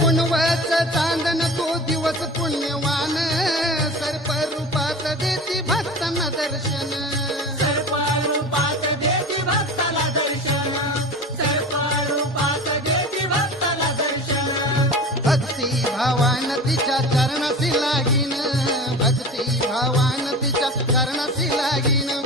पुनवच चांदन तो दिवस पुण्यवान सर्प रूपात देती भक्तांना दर्शन सर्प रूपात देती भक्ताला दर्शन सर्प रूपात देती भक्ताला दर्शन भक्ती भावान तिच्या चरणाशी लागीन भक्ती भावान तिच्या चरणाशी लागीन